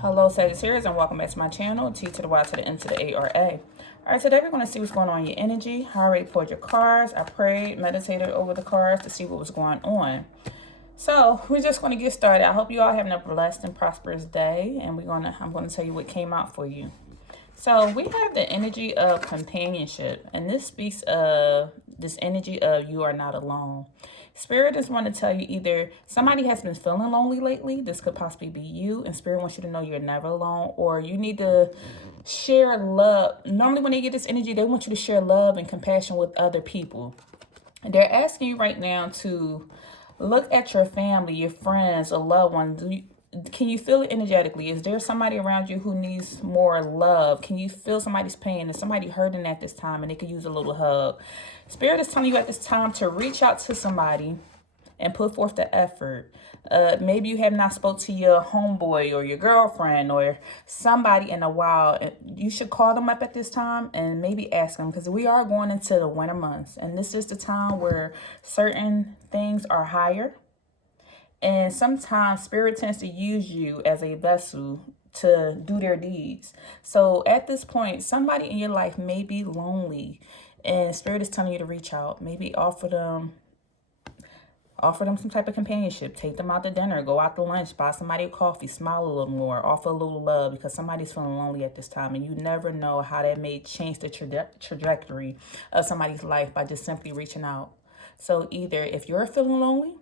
Hello Sagittarius, and welcome back to my channel, T to the Y to the N to the A-R-A. Alright, today we're going to see what's going on in your energy. I already pulled your cards. I prayed, meditated over the cards to see what was going on. So we're just going to get started. I hope you all having a blessed and prosperous day, and I'm going to tell you what came out for you. So we have the energy of companionship, and this speaks of this energy of you are not alone. Spirit is want to tell you either somebody has been feeling lonely lately. This could possibly be you, and Spirit wants you to know you're never alone, or you need to share love. Normally when they get this energy, they want you to share love and compassion with other people. And they're asking you right now to look at your family, your friends, or loved ones. Can you feel it energetically? Is there somebody around you who needs more love? Can you feel somebody's pain? Is somebody hurting at this time and they could use a little hug? Spirit is telling you at this time to reach out to somebody and put forth the effort. Maybe you have not spoke to your homeboy or your girlfriend or somebody in a while. You should call them up at this time and maybe ask them, because we are going into the winter months. And this is the time where certain things are higher. And sometimes Spirit tends to use you as a vessel to do their deeds. So at this point, somebody in your life may be lonely, and Spirit is telling you to reach out. Maybe offer them some type of companionship. Take them out to dinner, go out to lunch, buy somebody a coffee, smile a little more, offer a little love, because somebody's feeling lonely at this time. And you never know how that may change the trajectory of somebody's life by just simply reaching out. So either if you're feeling lonely,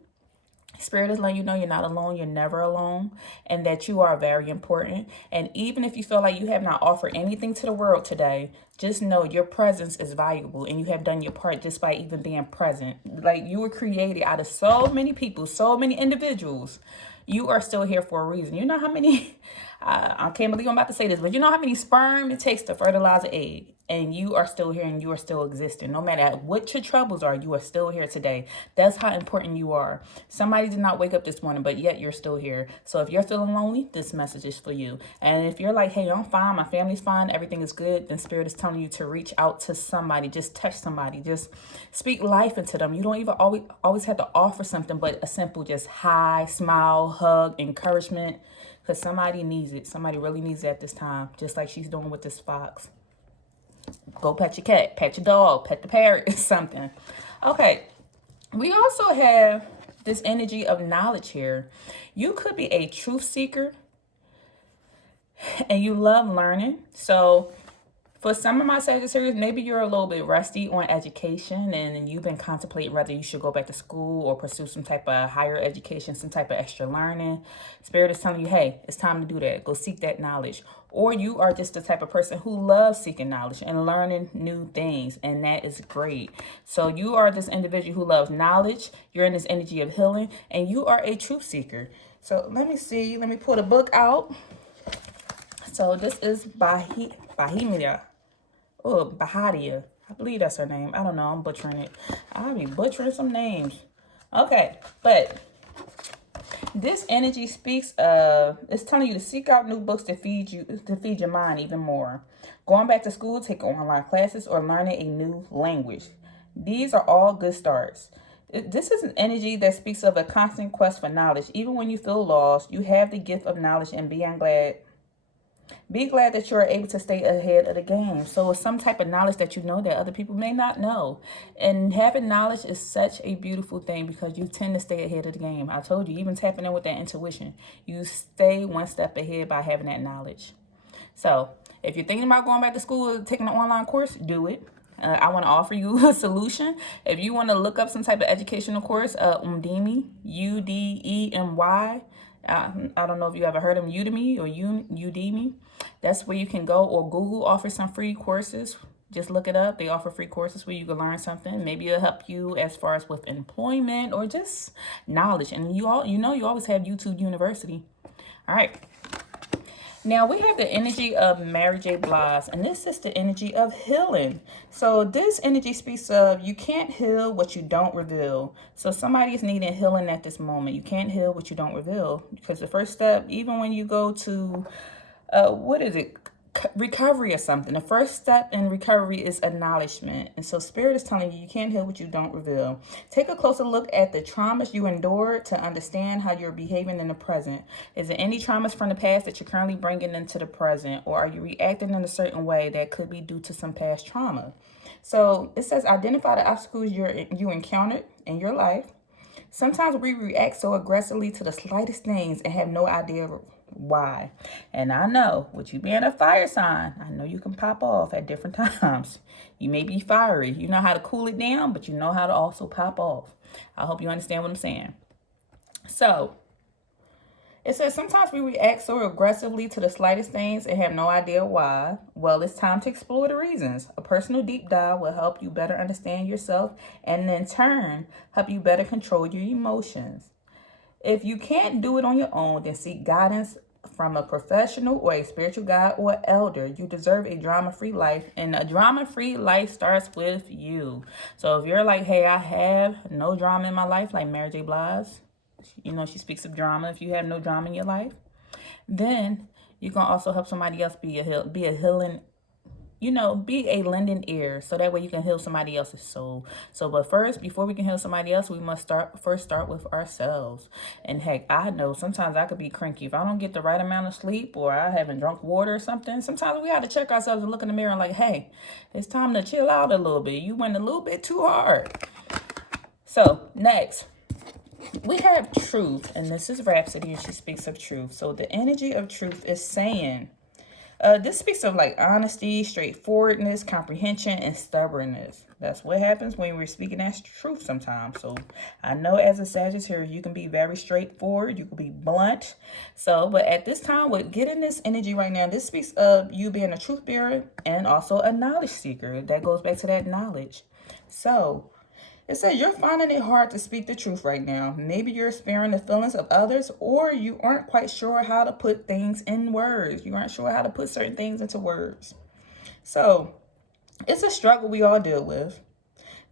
Spirit is letting you know you're not alone, you're never alone, and that you are very important. And even if you feel like you have not offered anything to the world today, just know your presence is valuable and you have done your part just by even being present. Like, you were created out of so many people, so many individuals. You are still here for a reason. You know how many, I can't believe I'm about to say this, but you know how many sperm it takes to fertilize an egg? And you are still here and you are still existing. No matter what your troubles are, you are still here today. That's how important you are. Somebody did not wake up this morning, but yet you're still here. So if you're feeling lonely, this message is for you. And if you're like, hey, I'm fine, my family's fine, everything is good, then Spirit is telling you to reach out to somebody. Just touch somebody. Just speak life into them. You don't even always have to offer something, but a simple just hi, smile, hug, encouragement. Because somebody needs it. Somebody really needs it at this time, just like she's doing with this fox. Go pet your cat, pet your dog, pet the parrot, something. Okay, we also have this energy of knowledge here. You could be a truth seeker and you love learning. So for some of my Sagittarius, maybe you're a little bit rusty on education and you've been contemplating whether you should go back to school or pursue some type of higher education, some type of extra learning. Spirit is telling you, hey, it's time to do that. Go seek that knowledge. Or you are just the type of person who loves seeking knowledge and learning new things, and that is great. So you are this individual who loves knowledge. You're in this energy of healing, and you are a truth seeker. So let me see. Let me pull the book out. So this is Bahimia. Oh, Bahadia. I believe that's her name. I don't know. I'm butchering it. I'll be butchering some names. Okay, but this energy speaks of, it's telling you to seek out new books to feed your mind even more. Going back to school, taking online classes, or learning a new language. These are all good starts. This is an energy that speaks of a constant quest for knowledge. Even when you feel lost, you have the gift of knowledge, and be glad that you're able to stay ahead of the game. So it's some type of knowledge that you know that other people may not know. And having knowledge is such a beautiful thing because you tend to stay ahead of the game. I told you, even tapping in with that intuition, you stay one step ahead by having that knowledge. So if you're thinking about going back to school or taking an online course, do it. I want to offer you a solution. If you want to look up some type of educational course, Udemy, Udemy. I don't know if you ever heard of Udemy or Udemy. That's where you can go, or Google offers some free courses. Just look it up. They offer free courses where you can learn something. Maybe it'll help you as far as with employment or just knowledge. And you always have YouTube University. All right. Now we have the energy of Mary J. Blige, and this is the energy of healing. So this energy speaks of you can't heal what you don't reveal. So somebody is needing healing at this moment. You can't heal what you don't reveal, because the first step, even when you go to, recovery of something. The first step in recovery is acknowledgement. And so Spirit is telling you, you can't heal what you don't reveal. Take a closer look at the traumas you endured to understand how you're behaving in the present. Is there any traumas from the past that you're currently bringing into the present? Or are you reacting in a certain way that could be due to some past trauma? So it says identify the obstacles you encountered in your life. Sometimes we react so aggressively to the slightest things and have no idea why. And I know, with you being a fire sign, I know you can pop off at different times. You may be fiery. You know how to cool it down, but you know how to also pop off. I hope you understand what I'm saying. So it says sometimes we react so aggressively to the slightest things and have no idea why. Well, it's time to explore the reasons. A personal deep dive will help you better understand yourself and in turn help you better control your emotions. If you can't do it on your own, then seek guidance from a professional or a spiritual guide or elder. You deserve a drama-free life, and a drama-free life starts with you. So if you're like, hey, I have no drama in my life, like Mary J. Blige, you know, she speaks of drama. If you have no drama in your life, then you can also help somebody else be a healing, you know, be a lending ear, so that way you can heal somebody else's soul. So, but first, before we can heal somebody else, we must first start with ourselves. And heck, I know sometimes I could be cranky if I don't get the right amount of sleep, or I haven't drunk water or something. Sometimes we have to check ourselves and look in the mirror and like, hey, it's time to chill out a little bit. You went a little bit too hard. So next, we have truth, and this is Rhapsody, and she speaks of truth. So the energy of truth is saying, this speaks of like honesty, straightforwardness, comprehension, and stubbornness. That's what happens when we're speaking as truth sometimes. So I know as a Sagittarius, you can be very straightforward. You can be blunt. So, but at this time, with getting this energy right now, this speaks of you being a truth bearer and also a knowledge seeker. That goes back to that knowledge. So it says you're finding it hard to speak the truth right now. Maybe you're sparing the feelings of others, or you aren't quite sure how to put things in words. You aren't sure how to put certain things into words. So it's a struggle we all deal with.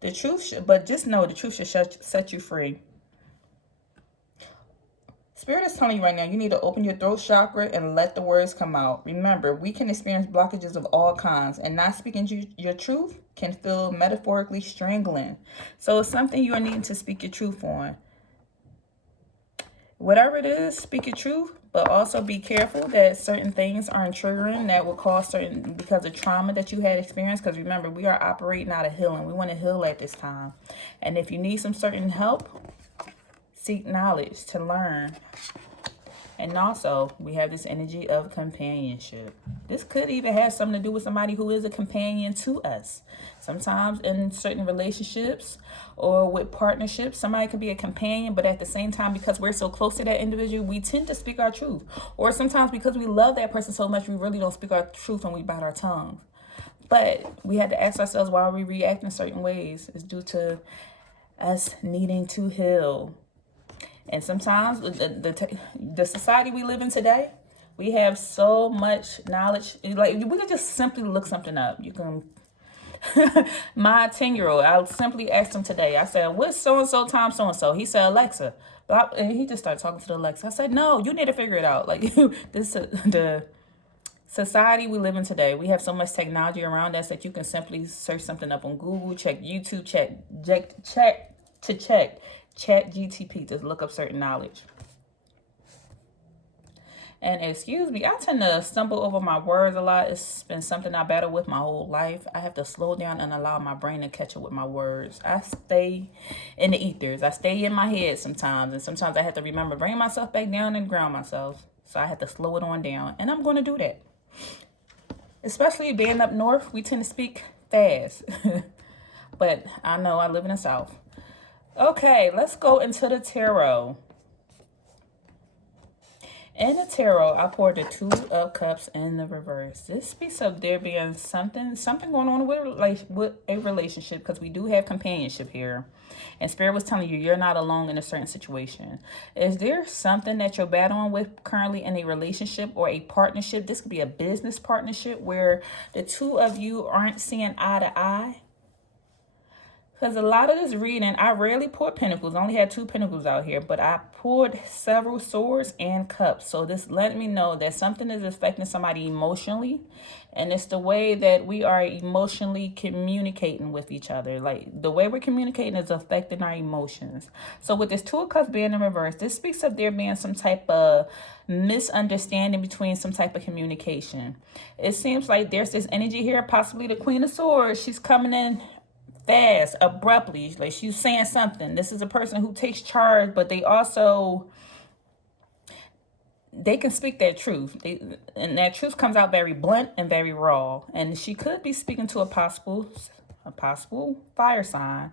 The truth but just know the truth should set you free. Spirit is telling you right now, you need to open your throat chakra and let the words come out. Remember, we can experience blockages of all kinds, and not speaking your truth can feel metaphorically strangling. So it's something you are needing to speak your truth on. Whatever it is, speak your truth, but also be careful that certain things aren't triggering that will cause certain, because of trauma that you had experienced. Because remember, we are operating out of healing. We want to heal at this time. And if you need some certain help, seek knowledge to learn. And also, we have this energy of companionship. This could even have something to do with somebody who is a companion to us. Sometimes in certain relationships or with partnerships, somebody could be a companion, but at the same time, because we're so close to that individual, we tend to speak our truth. Or sometimes because we love that person so much, we really don't speak our truth and we bite our tongues. But we had to ask ourselves why we react in certain ways. It's due to us needing to heal. And sometimes the society we live in today, we have so much knowledge. Like, we can just simply look something up. You can, my 10-year-old, I'll simply ask him today. I said, what's so-and-so time so-and-so? He said, Alexa. And he just started talking to the Alexa. I said, no, you need to figure it out. Like, the society we live in today, we have so much technology around us that you can simply search something up on Google, check YouTube, check ChatGTP to look up certain knowledge. And excuse me, I tend to stumble over my words a lot. It's been something I battle with my whole life. I have to slow down and allow my brain to catch up with my words. I stay in the ethers. I stay in my head sometimes. And sometimes I have to remember, bring myself back down and ground myself. So I have to slow it on down. And I'm going to do that. Especially being up north, we tend to speak fast. But I know I live in the south. Okay, let's go into the tarot. In the tarot, I poured the Two of Cups in the reverse. This speaks of there being something going on with a relationship, because we do have companionship here. And Spirit was telling you, you're not alone in a certain situation. Is there something that you're battling with currently in a relationship or a partnership? This could be a business partnership where the two of you aren't seeing eye to eye. Because a lot of this reading, I rarely pulled pentacles. I only had 2 pentacles out here, but I pulled several swords and cups. So this let me know that something is affecting somebody emotionally. And it's the way that we are emotionally communicating with each other. Like, the way we're communicating is affecting our emotions. So with this 2 of Cups being in reverse, this speaks of there being some type of misunderstanding between some type of communication. It seems like there's this energy here, possibly the Queen of Swords. She's coming in fast, abruptly, like she's saying something. This is a person who takes charge, but they can speak their truth. And that truth comes out very blunt and very raw. And she could be speaking to a possible fire sign,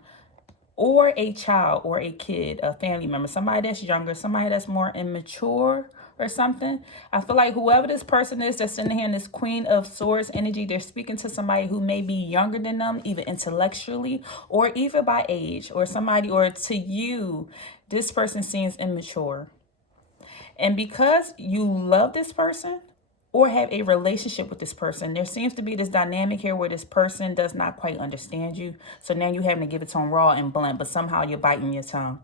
or a child, or a kid, a family member, somebody that's younger, somebody that's more immature or something. I feel like whoever this person is that's in here in this Queen of Swords energy, they're speaking to somebody who may be younger than them, either intellectually or even by age, or somebody, or to you, this person seems immature. And because you love this person or have a relationship with this person, there seems to be this dynamic here where this person does not quite understand you. So now you're having to give it to them raw and blunt, but somehow you're biting your tongue.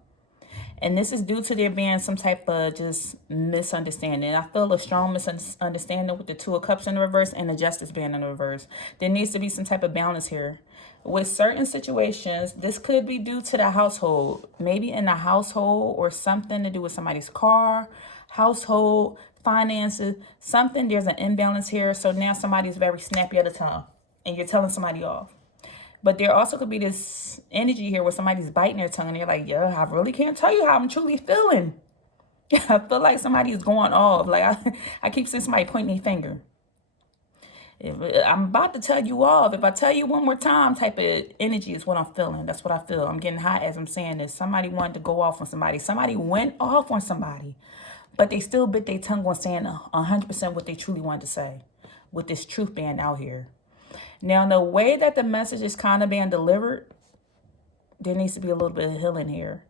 And this is due to there being some type of just misunderstanding. I feel a strong misunderstanding with the 2 of Cups in the reverse and the Justice being in the reverse. There needs to be some type of balance here. With certain situations, this could be due to the household. Maybe in the household, or something to do with somebody's car, household, finances, something. There's an imbalance here. So now somebody's very snappy at the tongue and you're telling somebody off. But there also could be this energy here where somebody's biting their tongue and they're like, yeah, I really can't tell you how I'm truly feeling. I feel like somebody is going off. Like, I keep seeing somebody pointing their finger. I'm about to tell you off. If I tell you one more time, type of energy is what I'm feeling. That's what I feel. I'm getting hot as I'm saying this. Somebody wanted to go off on somebody. Somebody went off on somebody, but they still bit their tongue on saying 100% what they truly wanted to say, with this truth being out here. Now, the way that the message is kind of being delivered, there needs to be a little bit of healing here.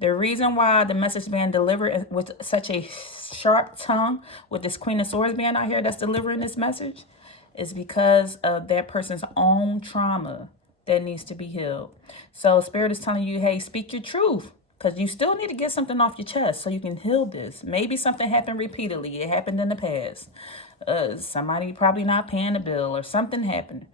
The reason why the message is being delivered with such a sharp tongue, with this Queen of Swords being out here that's delivering this message, is because of that person's own trauma that needs to be healed. So Spirit is telling you, hey, speak your truth, because you still need to get something off your chest so you can heal this. Maybe something happened repeatedly. It happened in the past. Somebody probably not paying a bill, or something happened.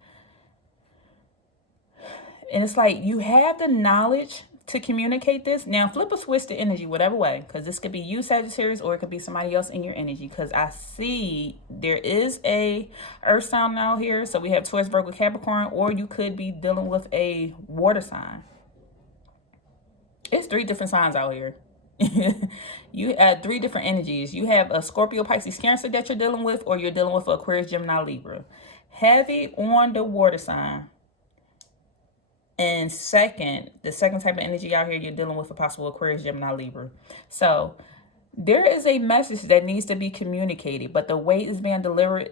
And it's like you have the knowledge to communicate this. Now, flip or switch the energy, whatever way, because this could be you, Sagittarius, or it could be somebody else in your energy, because I see there is a earth sign out here. So we have Taurus, Virgo, Capricorn, or you could be dealing with a water sign. It's 3 different signs out here. You add 3 different energies. You have a Scorpio, Pisces, Cancer that you're dealing with, or you're dealing with Aquarius, Gemini, Libra. Heavy on the water sign. And the second type of energy out here, you're dealing with a possible Aquarius, Gemini, Libra. So there is a message that needs to be communicated, but the way it's being delivered,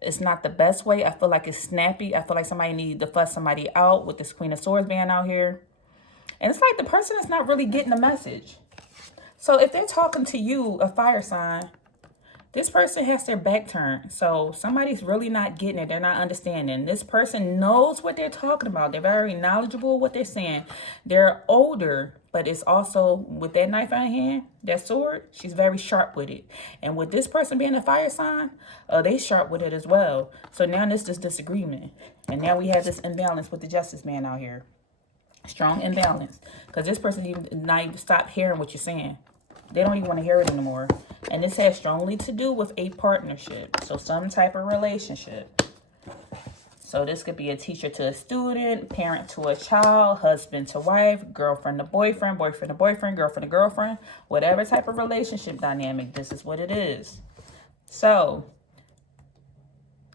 it's not the best way. I feel like it's snappy. I feel like somebody needs to fuss somebody out, with this Queen of Swords being out here. And it's like the person is not really getting the message. So if they're talking to you, a fire sign, this person has their back turned. So somebody's really not getting it. They're not understanding. This person knows what they're talking about. They're very knowledgeable what they're saying. They're older, but it's also with that knife in her hand, that sword, she's very sharp with it. And with this person being a fire sign, they sharp with it as well. So now this is disagreement. And now we have this imbalance with the Justice man out here. Strong imbalance, because this person even not even stop hearing what you're saying. They don't even want to hear it anymore. And this has strongly to do with a partnership, so some type of relationship. So this could be a teacher to a student, parent to a child, husband to wife, girlfriend to boyfriend, boyfriend to boyfriend, girlfriend to girlfriend, whatever type of relationship dynamic, this is what it is. So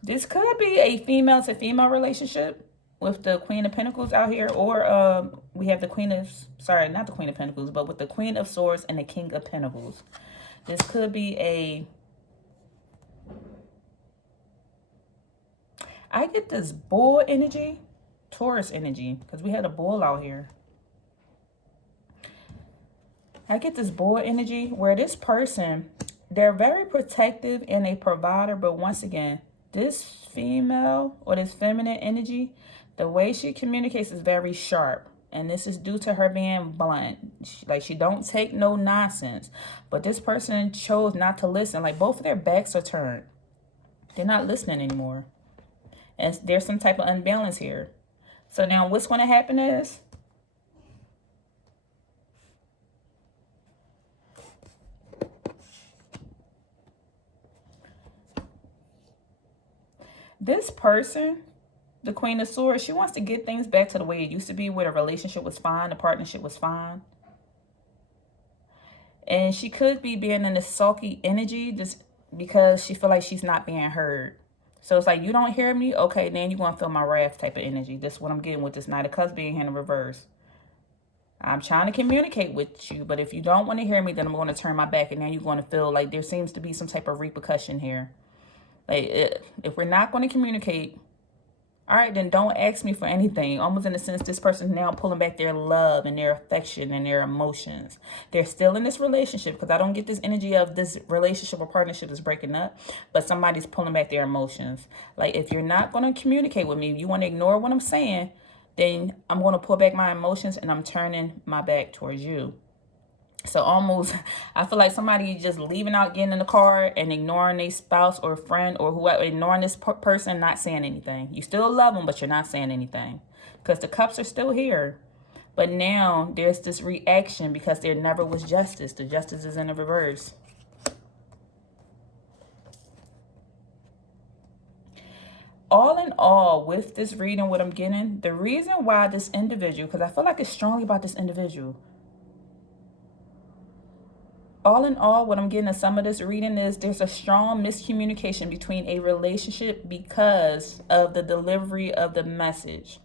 this could be a female to female relationship with the Queen of Pentacles out here, or we have the Queen of, sorry, not the Queen of Pentacles, but with the Queen of Swords and the King of Pentacles. This could be a, I get this bull energy, Taurus energy, because we had a bull out here. I get this bull energy where this person, they're very protective and a provider, but once again, this female or this feminine energy, The way she communicates is very sharp. And this is due to her being blunt. She don't take no nonsense. But this person chose not to listen. Like, both of their backs are turned. They're not listening anymore. And there's some type of unbalance here. So now what's going to happen is, this person, the Queen of Swords, she wants to get things back to the way it used to be, where the relationship was fine, the partnership was fine. And she could be being in this sulky energy just because she feel like she's not being heard. So it's like, you don't hear me? Okay, then you're going to feel my wrath type of energy. This is what I'm getting with this Knight of Cups being here in reverse. I'm trying to communicate with you, but if you don't want to hear me, then I'm going to turn my back, and now you're going to feel like there seems to be some type of repercussion here. Like, if we're not going to communicate, all right, then don't ask me for anything. Almost in a sense, this person's now pulling back their love and their affection and their emotions. They're still in this relationship, because I don't get this energy of this relationship or partnership is breaking up, but somebody's pulling back their emotions. Like, if you're not going to communicate with me, you want to ignore what I'm saying, then I'm going to pull back my emotions and I'm turning my back towards you. So almost, I feel like somebody just leaving out, getting in the car and ignoring their spouse or friend or whoever, ignoring this person, not saying anything. You still love them, but you're not saying anything because the cups are still here. But now there's this reaction because there never was justice. The justice is in the reverse. All in all, with this reading, what I'm getting, the reason why this individual, because I feel like it's strongly about this individual. All in all, what I'm getting in some of this reading is there's a strong miscommunication between a relationship because of the delivery of the message.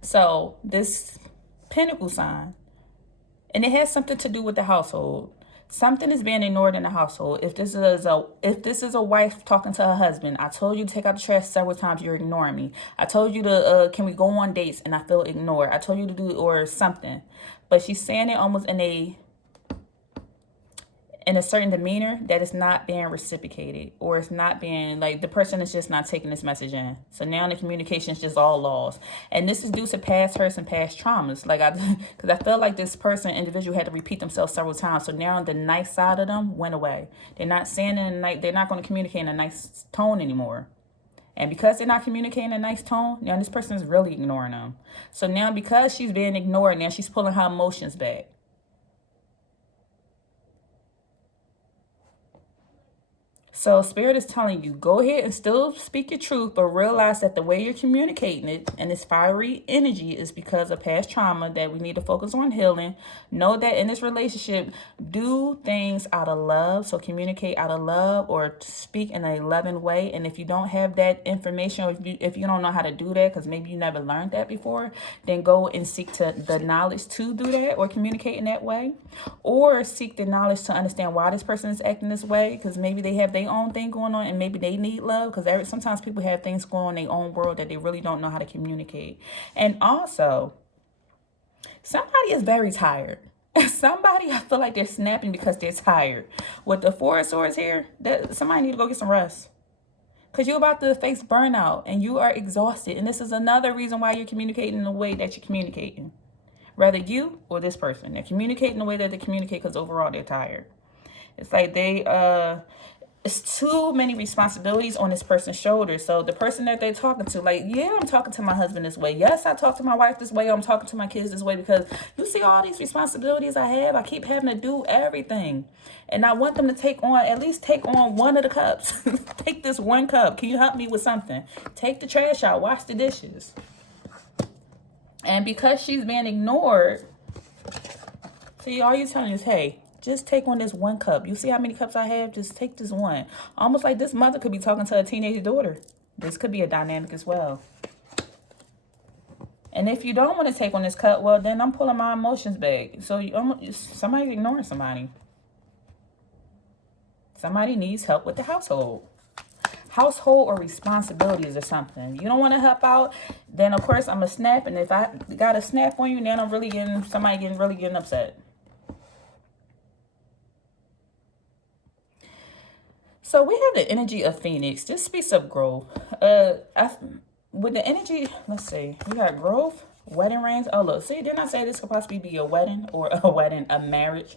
So this Pentacle sign, and it has something to do with the household. Something is being ignored in the household. If this is a wife talking to her husband, I told you to take out the trash several times, you're ignoring me. I told you to can we go on dates, and I feel ignored. I told you to do or something. But she's saying it almost in a certain demeanor that is not being reciprocated, or it's not being, like, the person is just not taking this message in. So now the communication is just all lost. And this is due to past hurts and past traumas. Like, because I felt like this individual had to repeat themselves several times. So now the nice side of them went away. They're not saying it in they're not going to communicate in a nice tone anymore. And because they're not communicating in a nice tone, now this person is really ignoring them. So now because she's being ignored, now she's pulling her emotions back. So Spirit is telling you, go ahead and still speak your truth, but realize that the way you're communicating it and this fiery energy is because of past trauma that we need to focus on healing. Know that in this relationship, do things out of love. So communicate out of love or speak in a loving way. And if you don't have that information, or if you don't know how to do that, because maybe you never learned that before, then go and seek the knowledge to do that or communicate in that way. Or seek the knowledge to understand why this person is acting this way, because maybe they have their own thing going on and maybe they need love, because sometimes people have things going on in their own world that they really don't know how to communicate. And also, somebody is very tired. Somebody, I feel like they're snapping because they're tired. With the Four of Swords here, somebody need to go get some rest, because you're about to face burnout and you are exhausted. And this is another reason why you're communicating the way that you're communicating. Rather you or this person. They're communicating the way that they communicate because overall they're tired. It's like it's too many responsibilities on this person's shoulders. So the person that they're talking to, like, yeah, I'm talking to my husband this way. Yes, I talk to my wife this way. I'm talking to my kids this way, because you see all these responsibilities I have. I keep having to do everything. And I want them to at least take on one of the cups. Take this one cup. Can you help me with something? Take the trash out. Wash the dishes. And because she's being ignored, see, all you're telling is, hey, just take on this one cup. You see how many cups I have? Just take this one. Almost like this mother could be talking to a teenage daughter. This could be a dynamic as well. And if you don't want to take on this cup, well, then I'm pulling my emotions back. So somebody's ignoring somebody. Somebody needs help with the household or responsibilities or something. You don't want to help out, then of course I'm a snap. And if I got a snap on you, then I'm really getting upset. So we have the energy of Phoenix. This speaks of growth. with the energy, let's see, we got growth, wedding rings. Oh, look, see, didn't I say this could possibly be a wedding or a marriage?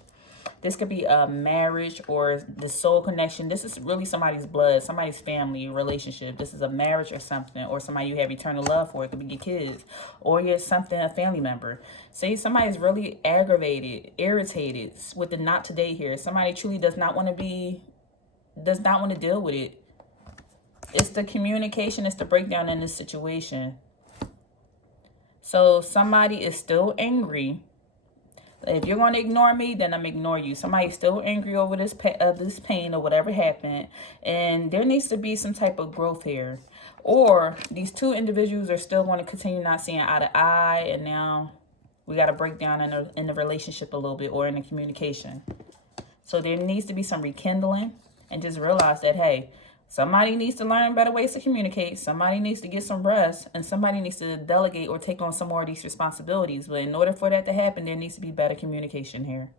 This could be a marriage or the soul connection. This is really somebody's blood, somebody's family relationship. This is a marriage or something, or somebody you have eternal love for. It could be your kids, or you're something, a family member. Say somebody's really aggravated, irritated with the not today here. Somebody truly does not want to deal with it. It's the communication, it's the breakdown in this situation. So somebody is still angry. If you're going to ignore me, then I'm ignore you. Somebody's still angry over this pain or whatever happened. And there needs to be some type of growth here. Or these two individuals are still going to continue not seeing eye to eye. And now we got to break down in the relationship a little bit, or in the communication. So there needs to be some rekindling, and just realize that, hey, somebody needs to learn better ways to communicate. Somebody needs to get some rest, and somebody needs to delegate or take on some more of these responsibilities. But in order for that to happen, there needs to be better communication here.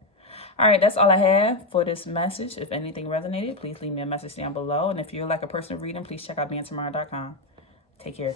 All right, that's all I have for this message. If anything resonated, please leave me a message down below. And if you're like a personal reading, please check out beingtomorrow.com. Take care.